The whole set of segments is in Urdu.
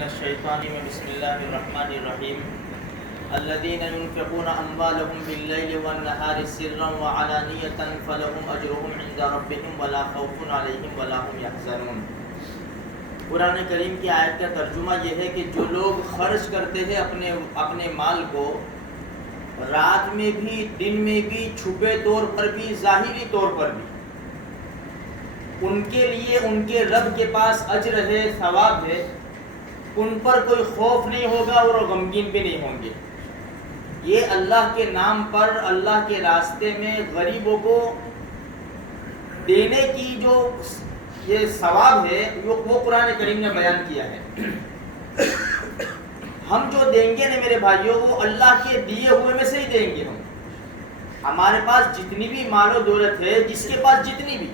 من الشیطان بسم اللہ الرحمن الرحیم الذين ينفقون اموالهم بالليل والنهار سرا وعلانية فلهم اجرهم عند ربهم ولا خوف عليهم ولا هم يحزنون۔ قرآن کریم کی آیت کا ترجمہ یہ ہے کہ جو لوگ خرچ کرتے ہیں اپنے مال کو رات میں بھی دن میں بھی چھپے طور پر بھی ظاہری طور پر بھی، ان کے لیے ان کے رب کے پاس اجر ہے، ثواب ہے، ان پر کوئی خوف نہیں ہوگا اور غمگین بھی نہیں ہوں گے۔ یہ اللہ کے نام پر اللہ کے راستے میں غریبوں کو دینے کی جو یہ ثواب ہے وہ قرآن کریم نے بیان کیا ہے۔ ہم جو دیں گے نا میرے بھائیوں، وہ اللہ کے دیے ہوئے میں سے ہی دیں گے۔ ہمارے پاس جتنی بھی مال و دولت ہے، جس کے پاس جتنی بھی،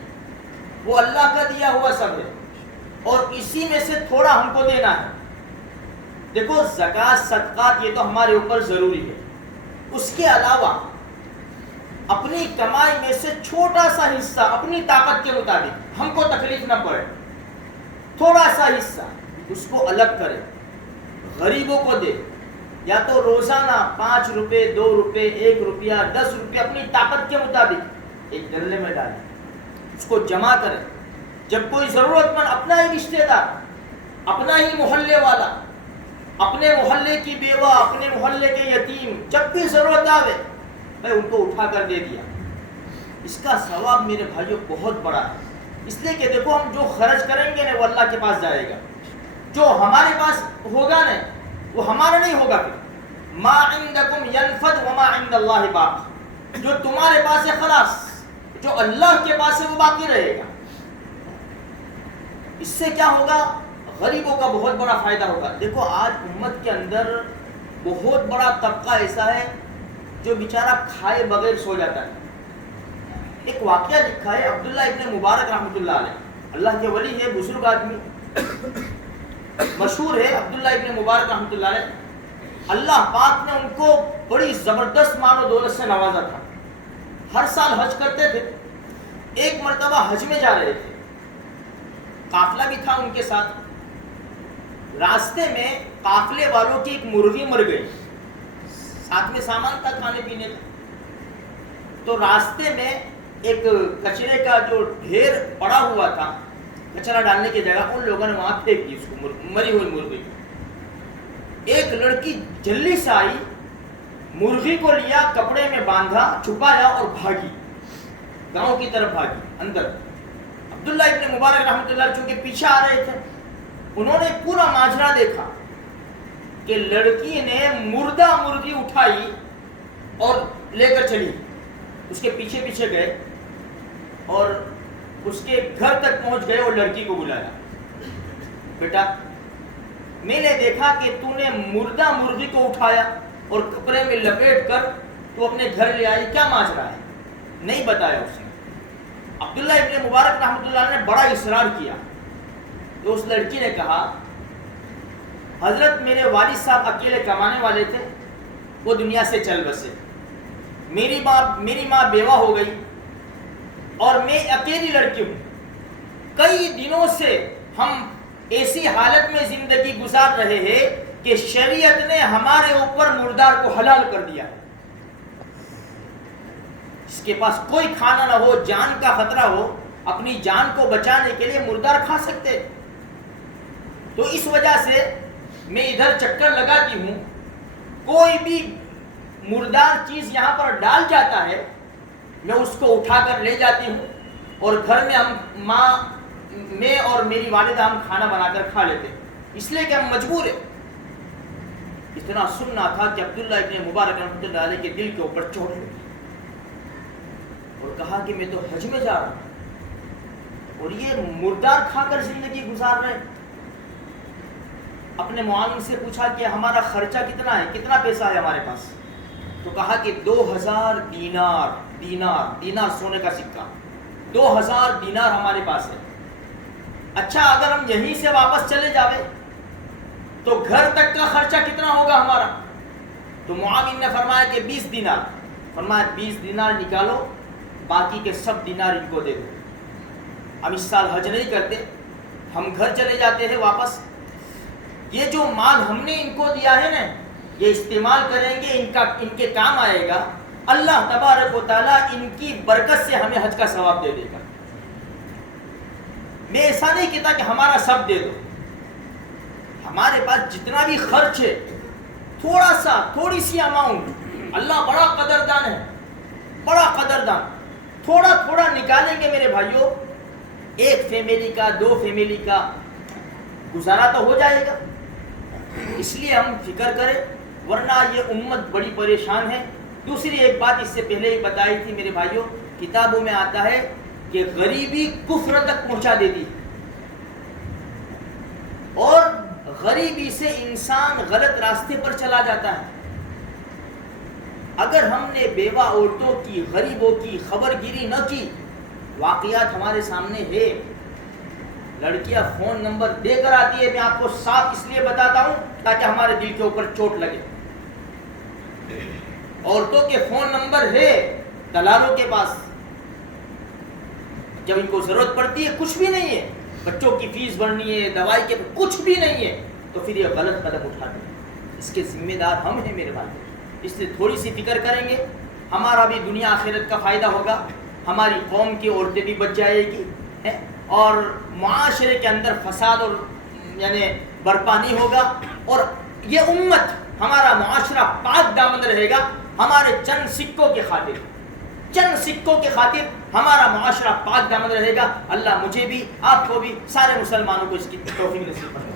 وہ اللہ کا دیا ہوا سب ہے، اور اسی میں سے تھوڑا ہم کو دینا ہے۔ دیکھو زکوٰۃ صدقات یہ تو ہمارے اوپر ضروری ہے، اس کے علاوہ اپنی کمائی میں سے چھوٹا سا حصہ اپنی طاقت کے مطابق، ہم کو تکلیف نہ پڑے، تھوڑا سا حصہ اس کو الگ کرے، غریبوں کو دے، یا تو روزانہ 5 روپے، 2 روپے، 1 روپیہ، 10 روپے اپنی طاقت کے مطابق ایک ڈلے میں ڈالے، اس کو جمع کرے۔ جب کوئی ضرورت مند اپنا ہی رشتہ دار، اپنا ہی محلے والا، اپنے محلے کی بیوہ، اپنے محلے کے یتیم، جب بھی ضرورت آوے میں ان کو اٹھا کر دے دیا، اس کا ثواب میرے بھائیوں بہت بڑا ہے۔ اس لیے کہ دیکھو ہم جو خرچ کریں گے نا وہ اللہ کے پاس جائے گا، جو ہمارے پاس ہوگا نا وہ ہمارا نہیں ہوگا۔ پھر ما عندکم ینفد وما عند اللہ باق، جو تمہارے پاس ہے خلاص، جو اللہ کے پاس ہے وہ باقی رہے گا۔ اس سے کیا ہوگا؟ غریبوں کا بہت بڑا فائدہ ہوگا۔ دیکھو آج امت کے اندر بہت بڑا طبقہ ایسا ہے جو بیچارہ کھائے بغیر سو جاتا ہے۔ ایک واقعہ لکھا ہے عبداللہ ابن مبارک رحمۃ اللہ علیہ، اللہ کے ولی ہے، بزرگ آدمی مشہور ہے عبداللہ ابن مبارک رحمۃ اللہ علیہ۔ اللہ پاک نے ان کو بڑی زبردست مال و دولت سے نوازا تھا، ہر سال حج کرتے تھے۔ ایک مرتبہ حج میں جا رہے تھے، قافلہ بھی تھا ان کے ساتھ۔ راستے میں قافلے والوں کی ایک مرغی مر گئی، ساتھ میں سامان تھا کھانے پینے کا، تو راستے میں ایک کچرے کا جو ڈھیر پڑا ہوا تھا، کچرا ڈالنے کی جگہ ان لوگوں نے وہاں پھینک دی اس کو، مری ہوئی مرغی۔ ایک لڑکی جلدی سے آئی، مرغی کو لیا، کپڑے میں باندھا، چھپایا اور بھاگی، گاؤں کی طرف بھاگی اندر۔ عبداللہ ابن مبارک رحمۃ اللہ چونکہ پیچھے آ رہے تھے، انہوں نے پورا ماجرا دیکھا کہ لڑکی نے مردہ مرغی اٹھائی اور لے کر چلی، اس کے پیچھے پیچھے گئے اور اس کے گھر تک پہنچ گئے اور لڑکی کو بلایا، بیٹا میں نے دیکھا کہ تو نے مردہ مرغی کو اٹھایا اور کپڑے میں لپیٹ کر تو اپنے گھر لے آئی، کیا ماجرا ہے؟ نہیں بتایا اس نے۔ عبداللہ ابن مبارک رحمۃ اللہ نے بڑا اصرار کیا، تو اس لڑکی نے کہا حضرت میرے والد صاحب اکیلے کمانے والے تھے، وہ دنیا سے چل بسے، میری ماں بیوہ ہو گئی اور میں اکیلی لڑکی ہوں۔ کئی دنوں سے ہم ایسی حالت میں زندگی گزار رہے ہیں کہ شریعت نے ہمارے اوپر مردار کو حلال کر دیا، اس کے پاس کوئی کھانا نہ ہو، جان کا خطرہ ہو، اپنی جان کو بچانے کے لیے مردار کھا سکتے۔ تو اس وجہ سے میں ادھر چکر لگاتی ہوں، کوئی بھی مردار چیز یہاں پر ڈال جاتا ہے میں اس کو اٹھا کر لے جاتی ہوں، اور گھر میں میں اور میری والدہ ہم کھانا بنا کر کھا لیتے، اس لیے کہ ہم مجبور ہیں۔ اتنا سننا تھا کہ عبداللہ ابن مبارک رحمۃ اللہ علیہ کے دل کے اوپر چوٹ لگی اور کہا کہ میں تو حج میں جا رہا ہوں اور یہ مردار کھا کر زندگی گزار رہے۔ اپنے معاون سے پوچھا کہ ہمارا خرچہ کتنا ہے، کتنا پیسہ ہے ہمارے پاس؟ تو کہا کہ 2000 دینار سونے کا سکہ، 2000 دینار ہمارے پاس ہے۔ اچھا اگر ہم یہیں سے واپس چلے جاوے تو گھر تک کا خرچہ کتنا ہوگا ہمارا؟ تو معاون نے فرمایا کہ 20 دینار۔ فرمایا 20 دینار نکالو، باقی کے سب دینار ان کو دے دو۔ ہم اس سال حج نہیں کرتے، ہم گھر چلے جاتے ہیں واپس، یہ جو مال ہم نے ان کو دیا ہے نا، یہ استعمال کریں گے، ان کے کام آئے گا، اللہ تبارک و تعالیٰ ان کی برکت سے ہمیں حج کا ثواب دے دے گا۔ میں ایسا نہیں کہتا کہ ہمارا سب دے دو، ہمارے پاس جتنا بھی خرچ ہے، تھوڑا سا، تھوڑی سی اماؤنٹ، اللہ بڑا قدردان ہے، بڑا قدردان، تھوڑا تھوڑا نکالیں گے میرے بھائیوں، ایک فیملی کا، 2 فیملی کا گزارا تو ہو جائے گا۔ اس لیے ہم فکر کریں، ورنہ یہ امت بڑی پریشان ہے۔ دوسری ایک بات اس سے پہلے ہی بتائی تھی میرے بھائیوں، کتابوں میں آتا ہے کہ غریبی کفر تک پہنچا دیتی، اور غریبی سے انسان غلط راستے پر چلا جاتا ہے۔ اگر ہم نے بیوہ عورتوں کی، غریبوں کی خبر گیری نہ کی، واقعات ہمارے سامنے ہے، لڑکیاں فون نمبر دے کر آتی ہے، میں آپ کو صاف اس لیے بتاتا ہوں تاکہ ہمارے دل کے اوپر چوٹ لگے۔ عورتوں کے فون نمبر ہے دلالوں کے پاس، جب ان کو ضرورت پڑتی ہے، کچھ بھی نہیں ہے، بچوں کی فیس بھرنی ہے، دوائی کے کچھ بھی نہیں ہے، تو پھر یہ غلط قدم اٹھاتے ہیں۔ اس کے ذمہ دار ہم ہیں میرے بھائی، اس لیے تھوڑی سی فکر کریں گے، ہمارا بھی دنیا آخرت کا فائدہ ہوگا، ہماری قوم کی عورتیں بھی بچ جائے گی، اور معاشرے کے اندر فساد اور یعنی برپا نہیں ہوگا، اور یہ امت، ہمارا معاشرہ پاک دامن رہے گا۔ ہمارے چند سکوں کے خاطر، چند سکوں کے خاطر ہمارا معاشرہ پاک دامن رہے گا۔ اللہ مجھے بھی، آپ کو بھی، سارے مسلمانوں کو اس کی توفیق نصیب فرمائے۔